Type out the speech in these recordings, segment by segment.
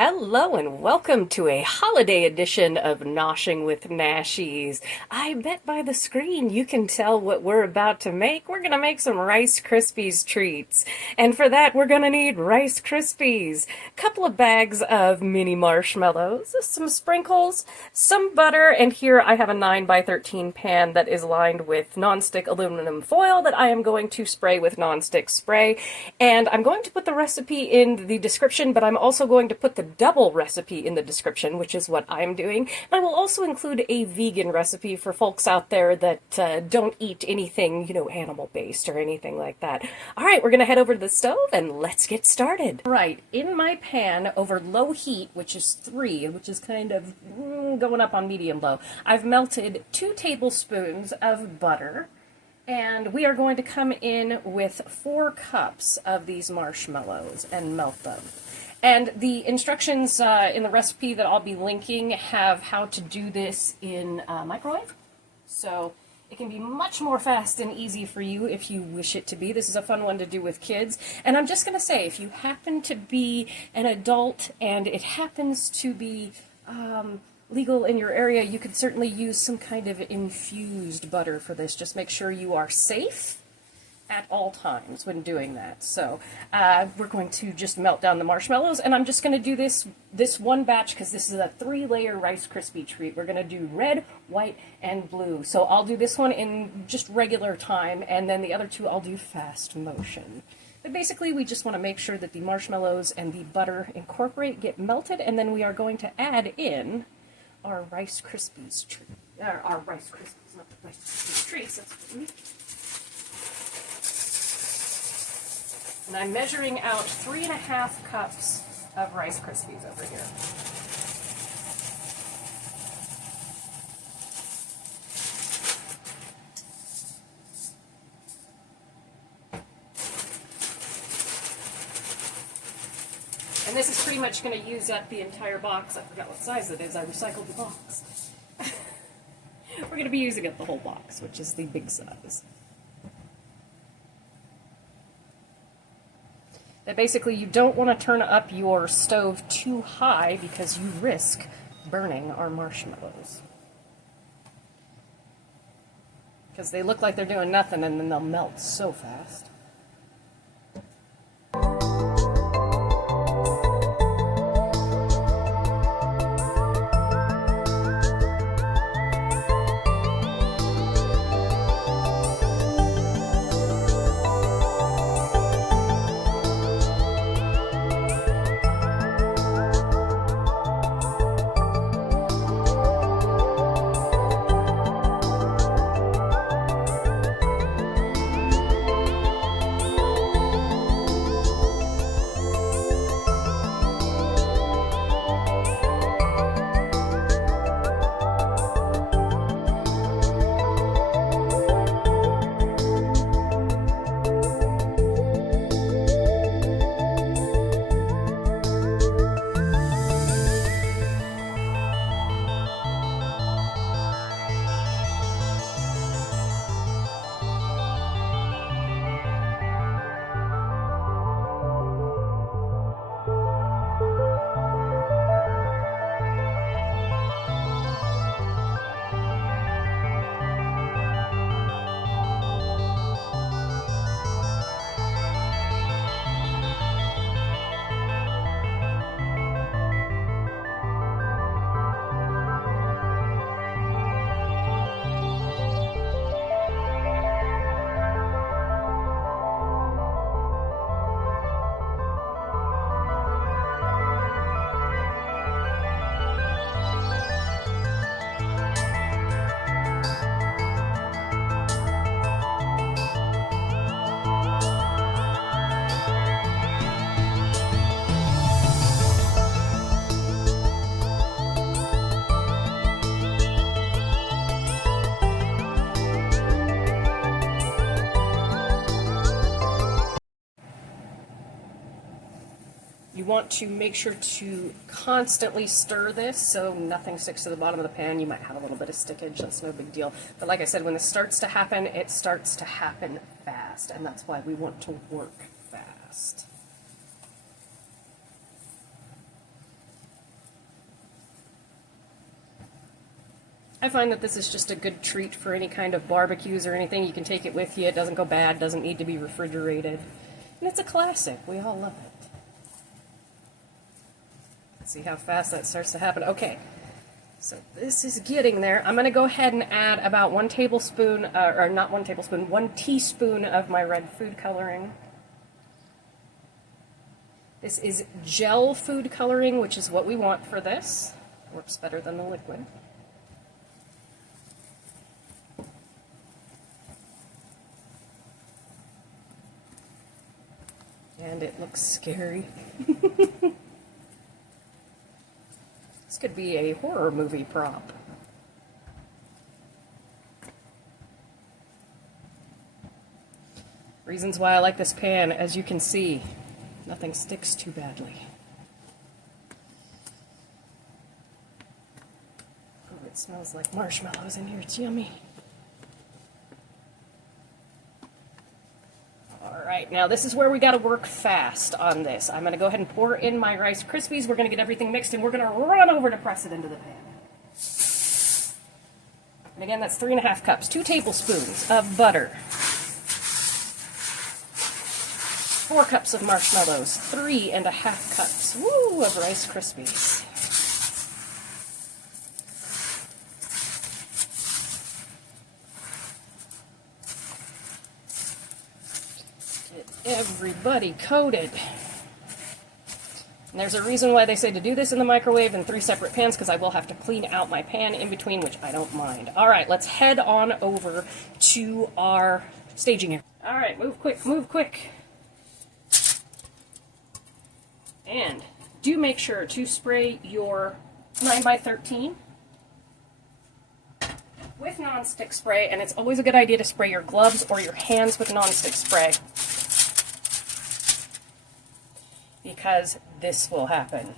Hello and welcome to a holiday edition of Noshing with Nashies. I bet by the screen you can tell what we're about to make. We're going to make some Rice Krispies treats. And for that we're going to need Rice Krispies, a couple of bags of mini marshmallows, some sprinkles, some butter, and here I have a 9 by 13 pan that is lined with nonstick aluminum foil that I am going to spray with nonstick spray. And I'm going to put the recipe in the description, but I'm also going to put the double recipe in the description, which is what I'm doing. And I will also include a vegan recipe for folks out there that don't eat anything, animal-based or anything like that. All right, we're going to head over to the stove and let's get started. Right, in my pan over low heat, which is 3, which is kind of going up on medium-low, I've melted 2 tablespoons of butter. And we are going to come in with 4 cups of these marshmallows and melt them. And the instructions in the recipe that I'll be linking have how to do this in microwave. So it can be much more fast and easy for you if you wish it to be. This is a fun one to do with kids. And I'm just going to say, if you happen to be an adult and it happens to be legal in your area, you could certainly use some kind of infused butter for this. Just make sure you are safe at all times when doing that. So we're going to just melt down the marshmallows, and I'm just going to do this one batch because this is a 3-layer Rice Krispie treat. We're going to do red, white, and blue. So I'll do this one in just regular time, and then the other 2 I'll do fast motion. But basically, we just want to make sure that the marshmallows and the butter incorporate, get melted, and then we are going to add in our Rice Krispies treat. Our Rice Krispies, not the Rice Krispies treats. That's what we need. And I'm measuring out 3.5 cups of Rice Krispies over here. And this is pretty much going to use up the entire box. I forgot what size it is. I recycled the box. We're going to be using up the whole box, which is the big size. That basically you don't want to turn up your stove too high because you risk burning our marshmallows. Because they look like they're doing nothing and then they'll melt so fast. You want to make sure to constantly stir this so nothing sticks to the bottom of the pan. You might have a little bit of stickage, that's no big deal. But like I said, when this starts to happen, it starts to happen fast, and that's why we want to work fast. I find that this is just a good treat for any kind of barbecues or anything. You can take it with you. It doesn't go bad, doesn't need to be refrigerated. And it's a classic. We all love it. Let's see how fast that starts to happen. Okay, so this is getting there. I'm going to go ahead and add about 1 tablespoon, or not 1 tablespoon, 1 teaspoon of my red food coloring. This is gel food coloring, which is what we want for this. Works better than the liquid. And it looks scary. This could be a horror movie prop. Reasons why I like this pan, as you can see, nothing sticks too badly. Oh, it smells like marshmallows in here. It's yummy. Alright, now this is where we gotta work fast on this. I'm gonna go ahead and pour in my Rice Krispies. We're gonna get everything mixed and we're gonna run over to press it into the pan. And again, that's 3½ cups, 2 tablespoons of butter, 4 cups of marshmallows, 3½ cups, woo, of Rice Krispies. Everybody coated. And there's a reason why they say to do this in the microwave in 3 separate pans, because I will have to clean out my pan in between, which I don't mind. All right, let's head on over to our staging area. All right, move quick, move quick. And do make sure to spray your 9x13 with nonstick spray, and it's always a good idea to spray your gloves or your hands with nonstick spray, because this will happen.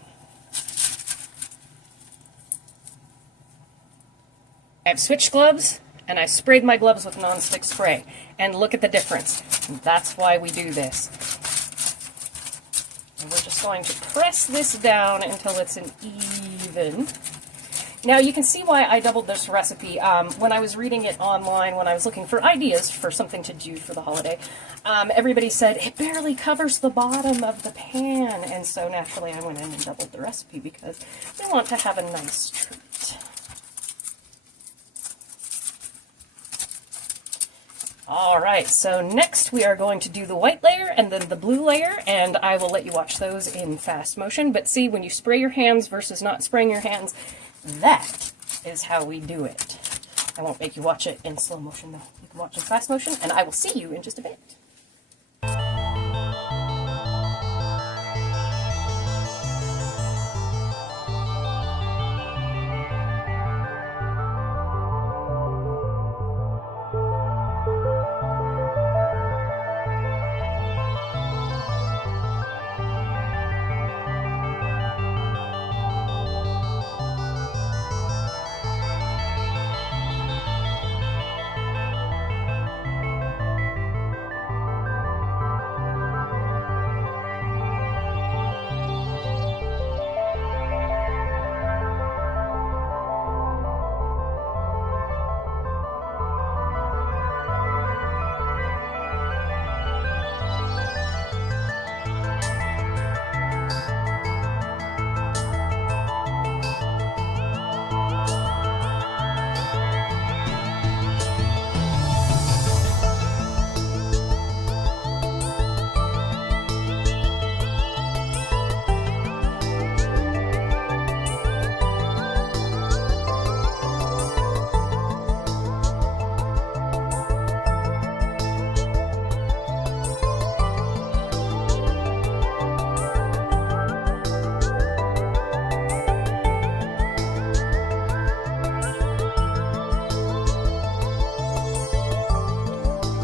I've switched gloves, and I sprayed my gloves with nonstick spray, and look at the difference. That's why we do this. And we're just going to press this down until it's an even. Now you can see why I doubled this recipe. When I was reading it online, when I was looking for ideas for something to do for the holiday, everybody said it barely covers the bottom of the pan, and so naturally I went in and doubled the recipe because we want to have a nice treat. Alright, so next we are going to do the white layer and then the blue layer, and I will let you watch those in fast motion. But see, when you spray your hands versus not spraying your hands, that is how we do it. I won't make you watch it in slow motion though. You can watch in fast motion, and I will see you in just a bit.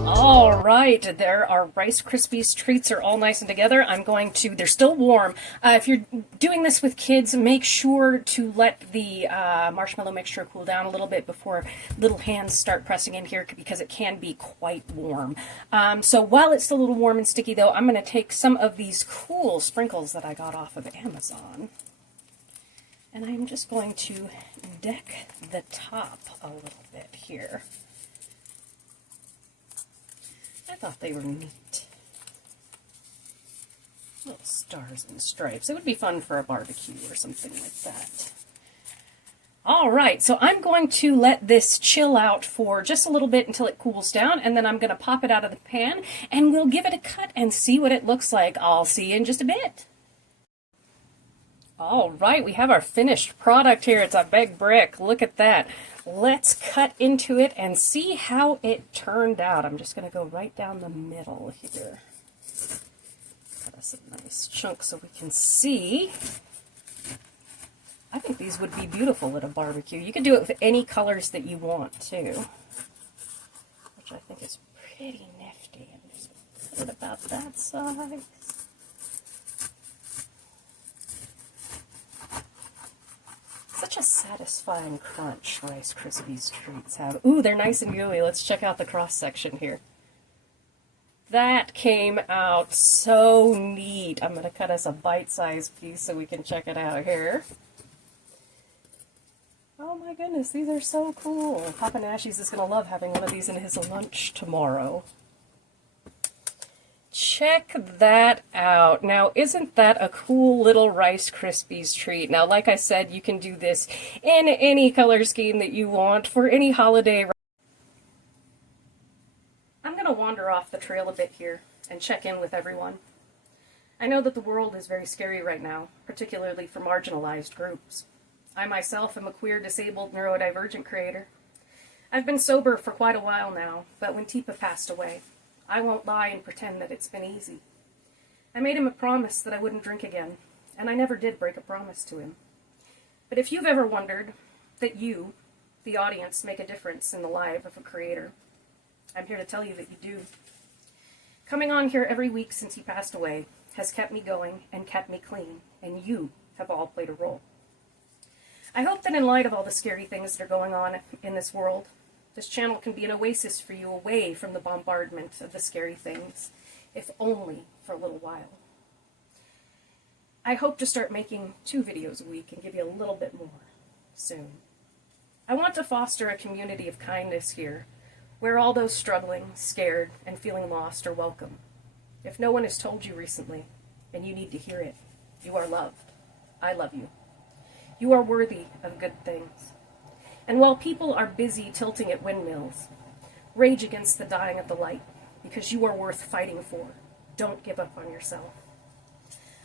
Alright, there our Rice Krispies treats are all nice and together. They're still warm. If you're doing this with kids, make sure to let the marshmallow mixture cool down a little bit before little hands start pressing in here, because it can be quite warm. So while it's still a little warm and sticky though, I'm going to take some of these cool sprinkles that I got off of Amazon. And I'm just going to deck the top a little bit here. I thought they were neat. Little stars and stripes. It would be fun for a barbecue or something like that. All right, so I'm going to let this chill out for just a little bit until it cools down, and then I'm going to pop it out of the pan, and we'll give it a cut and see what it looks like. I'll see you in just a bit. All right, we have our finished product here. It's a big brick. Look at that. Let's cut into it and see how it turned out. I'm just going to go right down the middle here. Cut us a nice chunk so we can see. I think these would be beautiful at a barbecue. You could do it with any colors that you want, too, which I think is pretty nifty. I'm just put it about that size. Such a satisfying crunch Rice Krispies treats have. Ooh, they're nice and gooey. Let's check out the cross section here. That came out so neat. I'm going to cut us a bite-sized piece so we can check it out here. Oh my goodness, these are so cool. Papa Nashies is going to love having one of these in his lunch tomorrow. Check that out. Now, isn't that a cool little Rice Krispies treat? Now, like I said, you can do this in any color scheme that you want for any holiday. I'm going to wander off the trail a bit here and check in with everyone. I know that the world is very scary right now, particularly for marginalized groups. I myself am a queer, disabled, neurodivergent creator. I've been sober for quite a while now, but when Tsp passed away, I won't lie and pretend that it's been easy. I made him a promise that I wouldn't drink again, and I never did break a promise to him. But if you've ever wondered that you, the audience, make a difference in the life of a creator, I'm here to tell you that you do. Coming on here every week since he passed away has kept me going and kept me clean, and you have all played a role. I hope that in light of all the scary things that are going on in this world, this channel can be an oasis for you away from the bombardment of the scary things, if only for a little while. I hope to start making 2 videos a week and give you a little bit more soon. I want to foster a community of kindness here, where all those struggling, scared, and feeling lost are welcome. If no one has told you recently, and you need to hear it, you are loved. I love you. You are worthy of good things. And while people are busy tilting at windmills, rage against the dying of the light, because you are worth fighting for. Don't give up on yourself.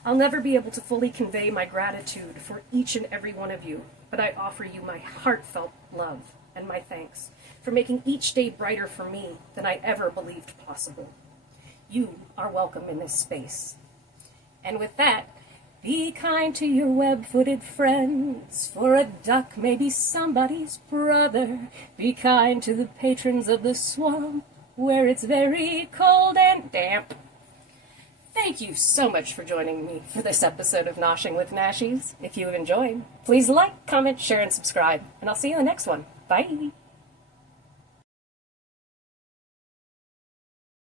I'll never be able to fully convey my gratitude for each and every one of you, but I offer you my heartfelt love and my thanks for making each day brighter for me than I ever believed possible. You are welcome in this space. And with that, be kind to your web-footed friends, for a duck may be somebody's brother. Be kind to the patrons of the swamp, where it's very cold and damp. Thank you so much for joining me for this episode of Noshing with Nashies. If you have enjoyed, please like, comment, share, and subscribe, and I'll see you in the next one. Bye!